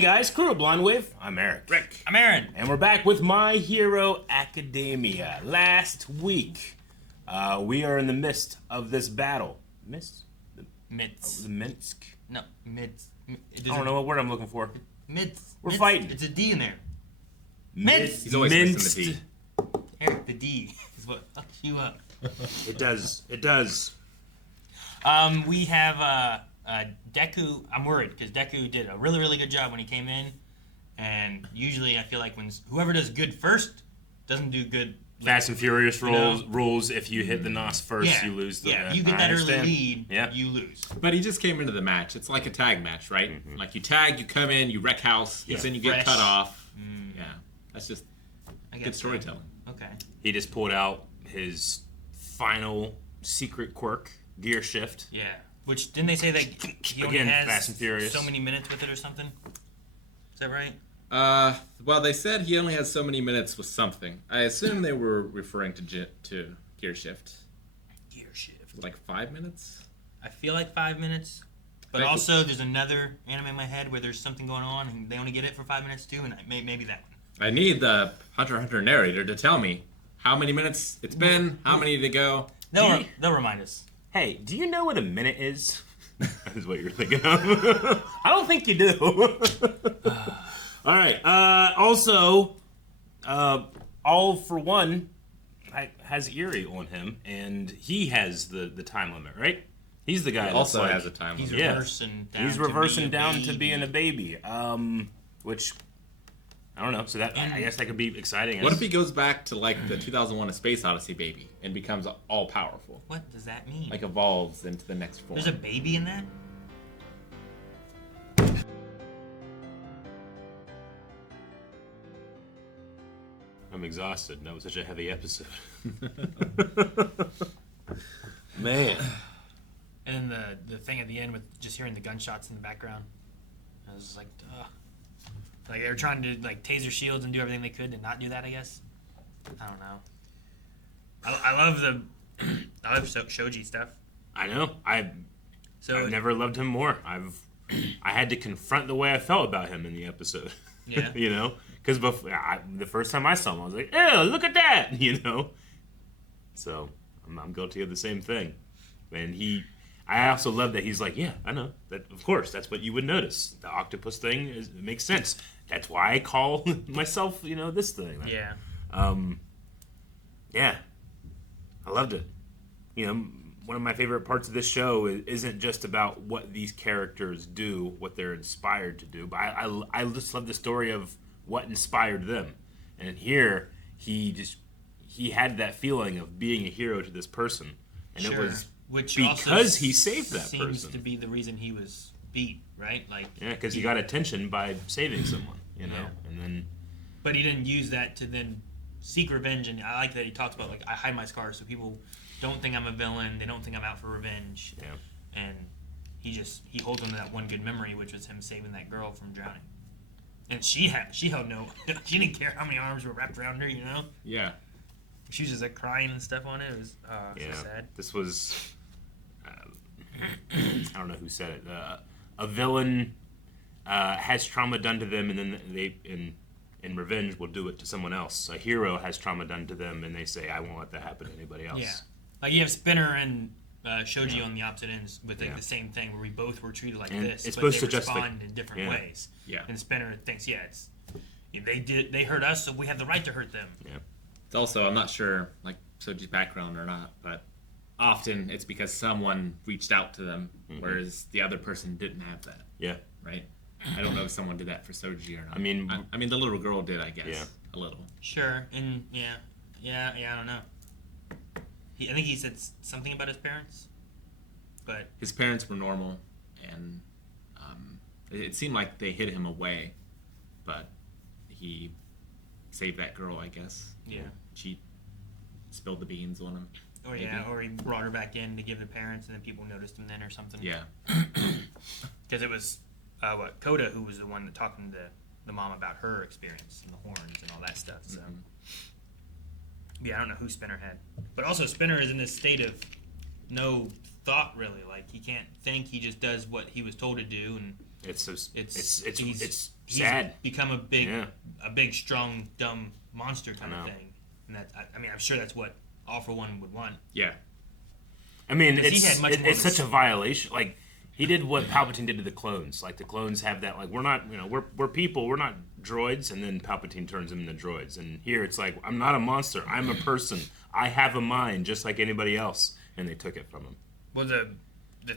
guys, Crew of Blonde Wave. I'm Eric. Rick. I'm Aaron. And we're back with My Hero Academia. Last week, we are in the midst of this battle. Midst? Minsk? No, midst. I don't know what word I'm looking for. Midst. We're fighting. It's a D in there. Midst. He's always Minced. missing the D. Eric, the D is what fucks you up. It does. It does. We have Deku. I'm worried because Deku did a really, really good job when he came in, and usually I feel like when whoever does good first doesn't do good. Fast and Furious rules. If you hit the NOS first, you lose. You get that early lead, you lose. But he just came into the match. It's like a tag match, right? Mm-hmm. Like you tag, you come in, you wreck house, but then you get cut off. Yeah, that's just good storytelling. So. Okay. He just pulled out his final secret quirk, gear shift. Yeah. Which, didn't they say that he only has Fast and Furious. So many minutes with it or something? Is that right? Well, they said he only has so many minutes with something. I assume they were referring to gear shift. Gear shift. Like 5 minutes? I feel like 5 minutes. But also, there's another anime in my head where there's something going on and they only get it for 5 minutes too, and maybe that one. I need the Hunter x Hunter narrator to tell me how many minutes it's been, how many to go. They'll remind us. Hey, do you know what a minute is? That is what you're thinking of. I don't think you do. All right. Also, All for One has Eerie on him, and he has the time limit, right? He's the guy that also has a time limit. He's reversing down to being a baby. Which I don't know. So that I guess that could be exciting. What if he goes back to like the 2001: A Space Odyssey baby and becomes all powerful? What does that mean? Like evolves into the next form. There's a baby in that? I'm exhausted. That was such a heavy episode. Man. And then the thing at the end with just hearing the gunshots in the background. I was like, like they were trying to like taser shields and do everything they could to not do that, I guess. I don't know. I love Shoji stuff. I know. I've never loved him more. I had to confront the way I felt about him in the episode. Yeah. You know, because the first time I saw him, I was like, "Ew, look at that!" You know. So I'm guilty of the same thing. And I also love that he's like, "Yeah, I know that. Of course, that's what you would notice. The octopus thing it makes sense. That's why I call myself, this thing." Yeah. Yeah. I loved it. One of my favorite parts of this show isn't just about what these characters do, what they're inspired to do, but I just love the story of what inspired them. And here, he had that feeling of being a hero to this person. And it was because he saved that person. Seems to be the reason he was beat, right? Because he got attention by saving someone, and then... But he didn't use that to then seek revenge, and I like that he talks about, I hide my scars so people don't think I'm a villain, they don't think I'm out for revenge. Yeah. And he holds on to that one good memory, which was him saving that girl from drowning. And she held no, she didn't care how many arms were wrapped around her, Yeah. She was just crying and stuff on it. It was so sad. This was, I don't know who said it. A villain has trauma done to them, and then they in revenge will do it to someone else. A hero has trauma done to them, and they say, "I won't let that happen to anybody else." Yeah, like you have Spinner and Shoji on the opposite ends with the same thing, where we both were treated like this, it's but supposed they to respond in different ways. Yeah, and Spinner thinks, they hurt us, so we have the right to hurt them. Yeah. It's also, I'm not sure Shoji's background or not, but often it's because someone reached out to them, whereas the other person didn't have that. Yeah. Right. I don't know if someone did that for Shoji or not. I mean, the little girl did, I guess. Yeah. A little. Sure, and I don't know. I think he said something about his parents, but his parents were normal, and it seemed like they hid him away, but he saved that girl, I guess. Yeah. She spilled the beans on him. Or or he brought her back in to give the parents, and then people noticed him then or something. Yeah. Because it was Coda who was the one that talking to the mom about her experience and the horns and all that stuff. So I don't know who Spinner had, but also Spinner is in this state of no thought really. Like he can't think; he just does what he was told to do, and It's so He's sad. become a big, strong, dumb monster kind of thing, and that I mean, I'm sure that's what All for One would want. Yeah. I mean, it's such a violation. Like, he did what Palpatine did to the clones. Like, the clones have that, like, we're not, we're people, we're not droids, and then Palpatine turns them into droids. And here it's like, I'm not a monster, I'm a person. I have a mind just like anybody else. And they took it from him. Well,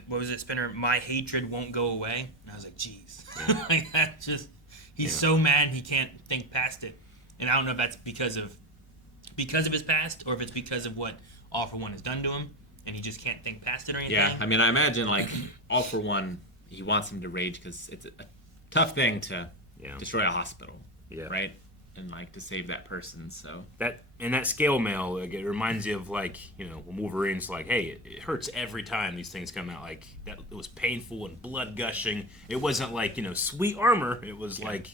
what was it, Spinner? My hatred won't go away. And I was like, geez. Yeah. Like, that just, he's so mad he can't think past it. And I don't know if that's because of his past, or if it's because of what All for One has done to him, and he just can't think past it or anything. Yeah, I mean, I imagine, like, All for One, he wants him to rage because it's a tough thing to destroy a hospital, right? And, like, to save that person, so... That scale mail, like, it reminds you of, like, when Wolverine's like, hey, it hurts every time these things come out. Like, that it was painful and blood gushing. It wasn't like, sweet armor. It was like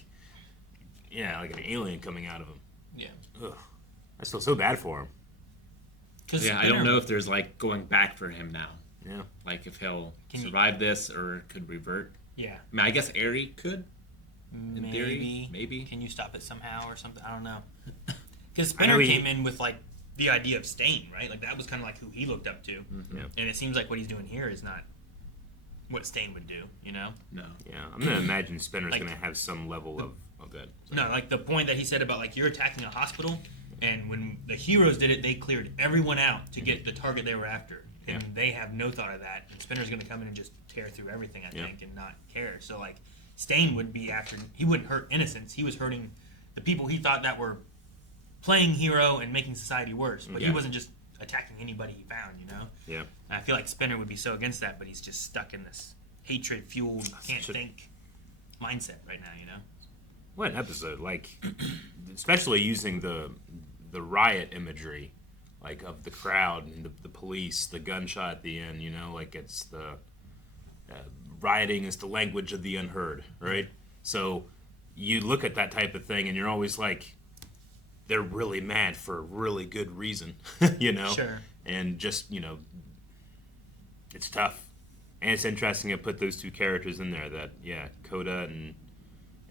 an alien coming out of him. Yeah. Ugh. I feel so bad for him. Yeah, I don't know if there's, like, going back for him now. Yeah. Like, if he'll survive this or could revert. Yeah. I mean, I guess Aerie could. In theory, maybe. Can you stop it somehow or something? I don't know. Because Spinner came in with, like, the idea of Stain, right? Like, that was kind of like who he looked up to. Mm-hmm. Yeah. And it seems like what he's doing here is not what Stain would do, No. Yeah, I'm going to imagine Spinner's going to have some level of that. No, like the point that he said about, like, you're attacking a hospital, and when the heroes did it, they cleared everyone out to get the target they were after. And they have no thought of that. And Spinner's going to come in and just tear through everything, I think, and not care. So, like, Stain would be after, he wouldn't hurt innocents. He was hurting the people he thought that were playing hero and making society worse. But he wasn't just attacking anybody he found, Yeah. And I feel like Spinner would be so against that, but he's just stuck in this hatred-fueled, can't think mindset right now, What an episode. Like, especially using the riot imagery, like, of the crowd and the police, the gunshot at the end, like, it's the... rioting is the language of the unheard, right? So you look at that type of thing and you're always like, they're really mad for a really good reason, Sure. And just, it's tough. And it's interesting to put those two characters in there that, Coda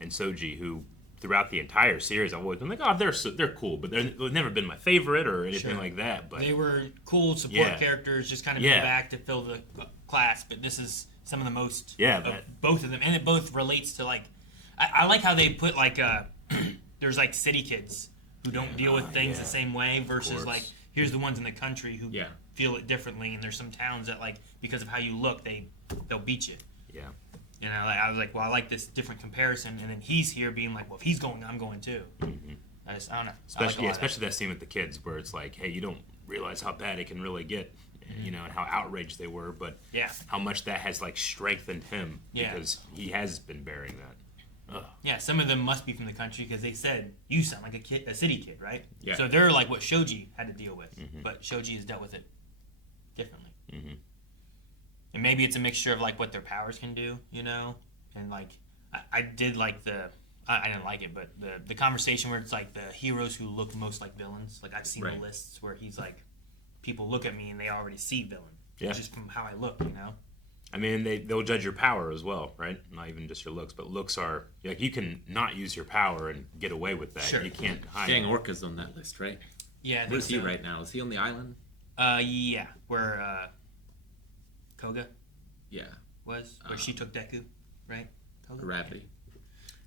and Shoji, who throughout the entire series I've always been like, oh, they're cool, but they've never been my favorite or anything like that. But they were cool support characters, just kind of in the back to fill the class, but this is some of the most of both of them, and it both relates to, like, I like how they put, like, there's, like, city kids who don't deal with things the same way versus, like, here's the ones in the country who feel it differently, and there's some towns that, like, because of how you look, they'll beat you. Yeah. And I was like, well, I like this different comparison, and then he's here being like, well, if he's going, I'm going too. Mm-hmm. I don't know. Especially that scene with the kids where it's like, hey, you don't realize how bad it can really get. And how outraged they were, but how much that has, like, strengthened him because he has been bearing that. Ugh. Yeah, some of them must be from the country because they said you sound like a city kid, right? Yeah. So they're like what Shoji had to deal with, but Shoji has dealt with it differently. Mm-hmm. And maybe it's a mixture of, like, what their powers can do, and, like, I did like I didn't like it, but the conversation where it's like the heroes who look most like villains. Like, I've seen the lists where he's like, people look at me and they already see villain. Yeah. Just from how I look, I mean, they'll judge your power as well, right? Not even just your looks, but looks are, like, you can not use your power and get away with that. Sure. You can't hide. Dang, Orca's on that list, right? Yeah, I think Where's he so. right now? Is he on the island? Yeah, where Koga was, where she took Deku, right? Koga? Gravity.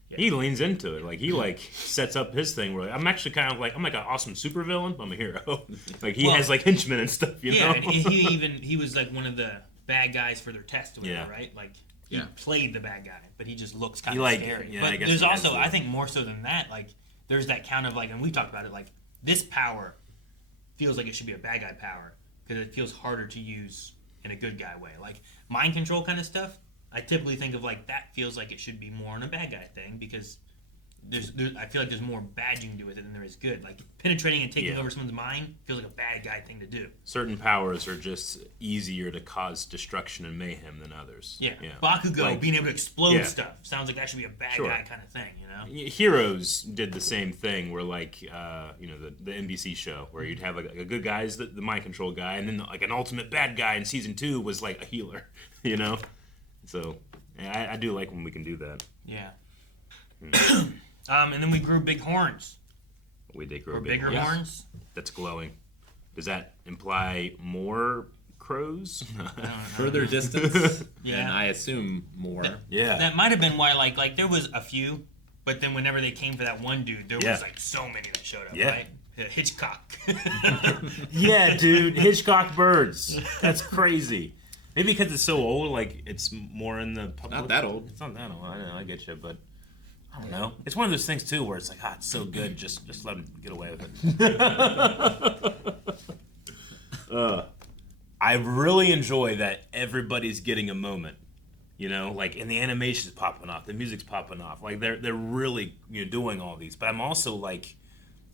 Yeah. He leans into it. Like, he, like, sets up his thing where, like, I'm actually kind of like, I'm like an awesome supervillain, but I'm a hero. Like, he has, like, henchmen and stuff, you know? Yeah, and he was, like, one of the bad guys for their test or whatever, right? Like, he played the bad guy, but he just looks kind of scary. Yeah, but there's also, I think more so than that, like, there's that count of, like, and we talked about it, like, this power feels like it should be a bad guy power because it feels harder to use in a good guy way. Like, mind control kind of stuff, I typically think of, like, that feels like it should be more on a bad guy thing because I feel like there's more bad you can do with it than there is good. Like, penetrating and taking over someone's mind feels like a bad guy thing to do. Certain powers are just easier to cause destruction and mayhem than others. Yeah. Bakugo, like, being able to explode stuff, sounds like that should be a bad guy kind of thing, Heroes did the same thing where, like, the NBC show where you'd have, like, a good guy is the mind control guy, and then, like, an ultimate bad guy in season 2 was, like, a healer, So, I do like when we can do that. Yeah. And then we grew big horns. We did grow bigger horns. That's glowing. Does that imply more crows? Further distance? Yeah. And I assume more. That might have been why, like there was a few, but then whenever they came for that one dude, there was like so many that showed up, right? Hitchcock. Yeah, dude. Hitchcock Birds. That's crazy. Maybe because it's so old, like it's more in the public. Not that old. It's not that old. I know. I get you, but I don't know. It's one of those things too, where it's like, it's so good. Just let them get away with it. I really enjoy that everybody's getting a moment. You know, like, and the animation's popping off, the music's popping off. Like they're really doing all these. But I'm also like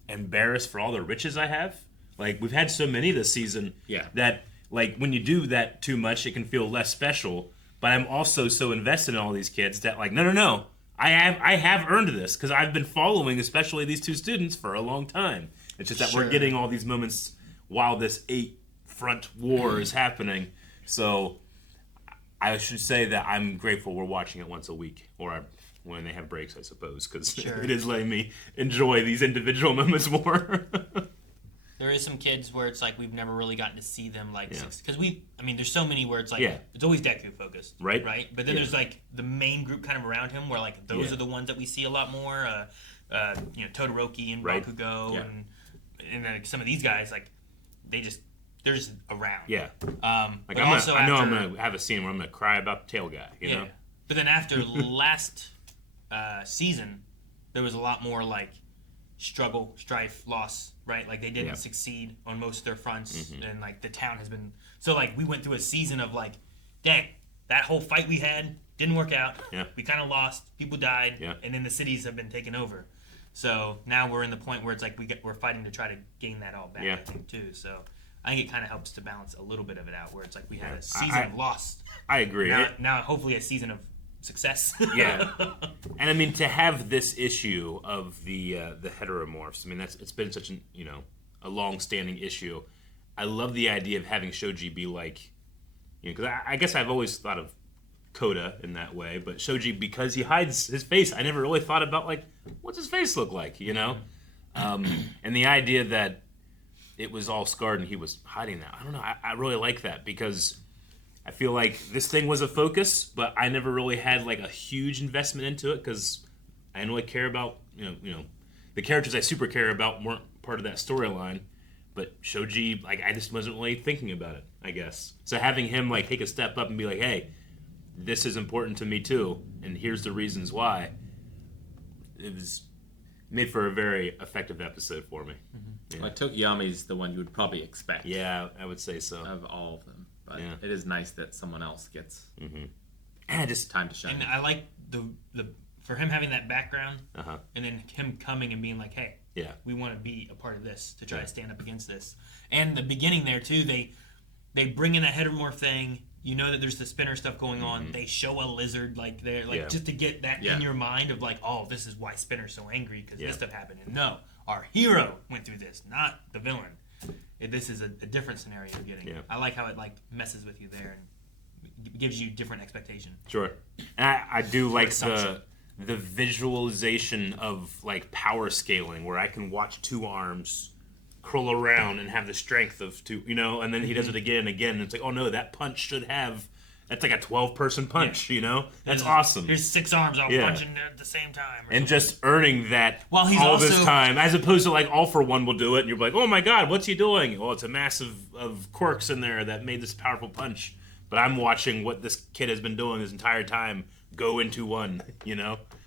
embarrassed for all the riches I have. Like we've had so many this season. That. Like, when you do that too much, it can feel less special. But I'm also so invested in all these kids that, like, no. I have earned this because I've been following, especially these two students, for a long time. It's just that we're getting all these moments while this 8-front war is happening. So I should say that I'm grateful we're watching it once a week, or when they have breaks, I suppose, because it is letting me enjoy these individual moments more. There is some kids where it's like we've never really gotten to see them because there's so many where it's like it's always Deku focused, right? But then there's like the main group kind of around him where like those are the ones that we see a lot more. Todoroki and Bakugo and then some of these guys like they're just around. Yeah. Like I'm gonna have a scene where I'm gonna cry about the tail guy. You know. But then after last season, there was a lot more like struggle, strife, loss, right? Like they didn't succeed on most of their fronts, and like the town has been so like we went through a season of like, dang, that whole fight we had didn't work out. We kind of lost, people died, and then the cities have been taken over. So now we're in the point where it's like we're fighting to try to gain that all back, I think too. So I think it kind of helps to balance a little bit of it out, where it's like we had a season of loss. I agree. Now hopefully a season of success. And I mean to have this issue of the heteromorphs. I mean it's been such an a long-standing issue. I love the idea of having Shoji be like, because I guess I've always thought of Koda in that way, but Shoji, because he hides his face, I never really thought about like what's his face look like, and the idea that it was all scarred and he was hiding that. I don't know. I really like that because I feel like this thing was a focus, but I never really had like a huge investment into it because I didn't really care about the characters I super care about weren't part of that storyline. But Shoji, like I just wasn't really thinking about it, I guess. So having him like take a step up and be like, "Hey, this is important to me too, and here's the reasons why." It was made for a very effective episode for me. Like Tokiyami's the one you would probably expect. Yeah, I would say so. Of all of them. But it is nice that someone else gets and just time to shine. And I like the for him having that background, and then him coming and being like, "Hey, we want to be a part of this to try to stand up against this." And the beginning there too, they bring in a heteromorph thing. You know that there's the spinner stuff going on. They show a lizard like there, like just to get that in your mind of like, oh, this is why Spinner's so angry because this stuff happened. And no, our hero went through this, not the villain. This is a different scenario you're getting. I like how it like messes with you there and gives you different expectation. Sure, and I do like the visualization of like power scaling where I can watch two arms curl around and have the strength of two, and then he does it again and again, and it's like, oh no, that punch should have. That's like a 12-person punch, That's awesome. Here's 6 arms all punching at the same time. And just earning that this time, as opposed to like All for One will do it, and you're like, oh my god, what's he doing? Well, it's a mass of quirks in there that made this powerful punch. But I'm watching what this kid has been doing this entire time go into one,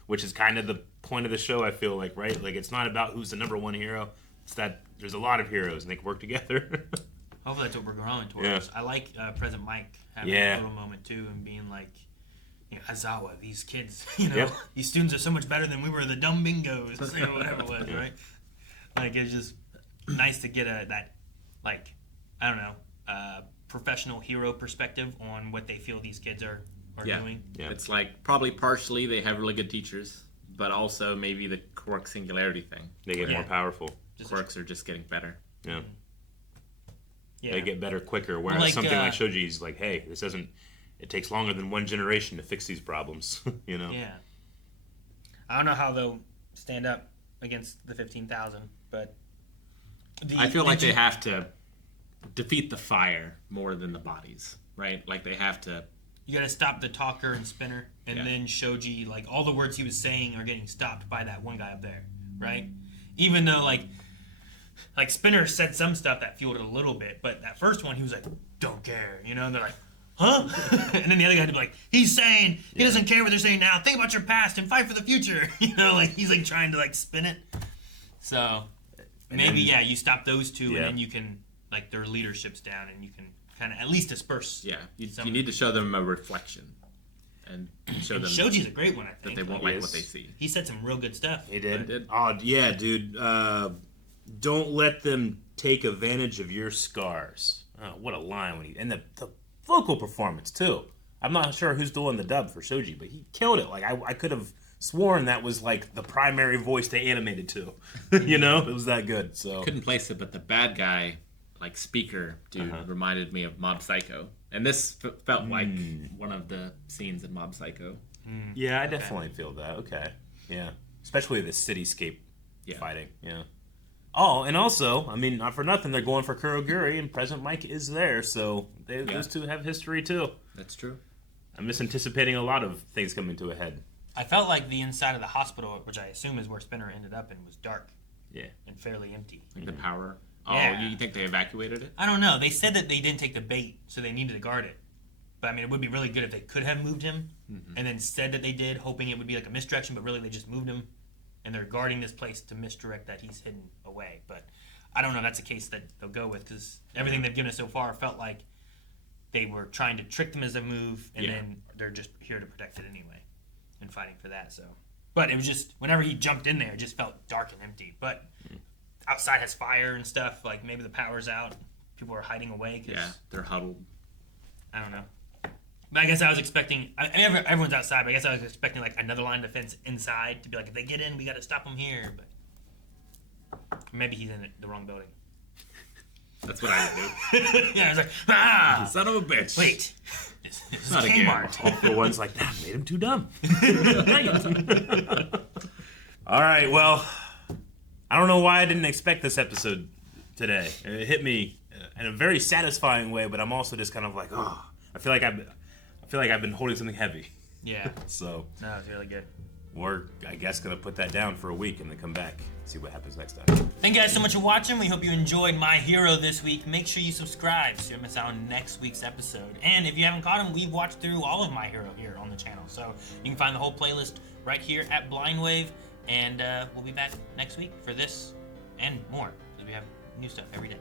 which is kind of the point of the show, I feel like, right? Like, it's not about who's the number one hero. It's that there's a lot of heroes, and they can work together. Hopefully that's what we're growing towards. I like President Mike having a little moment too and being like, Aizawa, these kids, these students are so much better than we were the dumb bingos, whatever it was, right? Like it's just nice to get that, like, I don't know, professional hero perspective on what they feel these kids are doing. Yeah. It's like probably partially they have really good teachers, but also maybe the Quirk Singularity thing. They get more powerful. Quirks are just getting better. Yeah. They get better quicker. Whereas something like Shoji's like, hey, this doesn't. it takes longer than one generation to fix these problems. You know. Yeah. I don't know how they'll stand up against the 15,000, but I feel like they have to defeat the fire more than the bodies, right? Like they have to. You got to stop the talker and Spinner, and then Shoji. Like all the words he was saying are getting stopped by that one guy up there, right? Even though like Spinner said some stuff that fueled it a little bit, but that first one he was like, "Don't care," you know. And they're like, "Huh?" And then the other guy would be like, "He's saying he doesn't care what they're saying now. Think about your past and fight for the future." You know, like he's like trying to like spin it. So maybe you stop those two, and then you can like their leadership's down, and you can kind of at least disperse. Yeah, you need to show them a reflection, and show them. Shoji's a great one, I think. That they won't like what they see. He said some real good stuff. He did. Oh yeah, dude. Don't let them take advantage of your scars. Oh, what a line and the vocal performance too. I'm not sure who's doing the dub for Shoji, but he killed it. Like I could have sworn that was like the primary voice they animated to. You know, it was that good. So couldn't place it, but the bad guy, like speaker dude, reminded me of Mob Psycho, and this felt like one of the scenes in Mob Psycho. Yeah, I definitely feel that. Okay, yeah, especially the cityscape fighting. Yeah. Oh, and also, I mean, not for nothing, they're going for Kuroguri, and President Mike is there, so those two have history too. That's true. I'm just anticipating a lot of things coming to a head. I felt like the inside of the hospital, which I assume is where Spinner ended up in, was dark. Yeah. And fairly empty. Like the power. Oh, yeah. You think they evacuated it? I don't know. They said that they didn't take the bait, so they needed to guard it. But I mean, it would be really good if they could have moved him, and then said that they did, hoping it would be like a misdirection, but really they just moved him. And they're guarding this place to misdirect that he's hidden away. But I don't know. That's a case that they'll go with because everything they've given us so far felt like they were trying to trick them as a move, and then they're just here to protect it anyway and fighting for that. So, but it was just whenever he jumped in there, it just felt dark and empty. But outside has fire and stuff. Like maybe the power's out. People are hiding away. Cause, they're huddled. I don't know. But I guess I was expecting... everyone's outside, but I guess I was expecting like another line of defense inside to be like, if they get in, we got to stop them here. But maybe he's in the wrong building. That's what I would do. Yeah, I was like, son of a bitch. Wait. This is not a Kmart. All for one's like, that made him too dumb. Dang it. All right, well, I don't know why I didn't expect this episode today. It hit me in a very satisfying way, but I'm also just kind of like, oh, I feel like I've been holding something heavy. Yeah. So No, it's really good. we're, I guess, going to put that down for a week and then come back and see what happens next time. Thank you guys so much for watching. We hope you enjoyed My Hero this week. Make sure you subscribe so you don't miss out on next week's episode. And if you haven't caught him, we've watched through all of My Hero here on the channel. So you can find the whole playlist right here at Blindwave. And we'll be back next week for this and more because we have new stuff every day.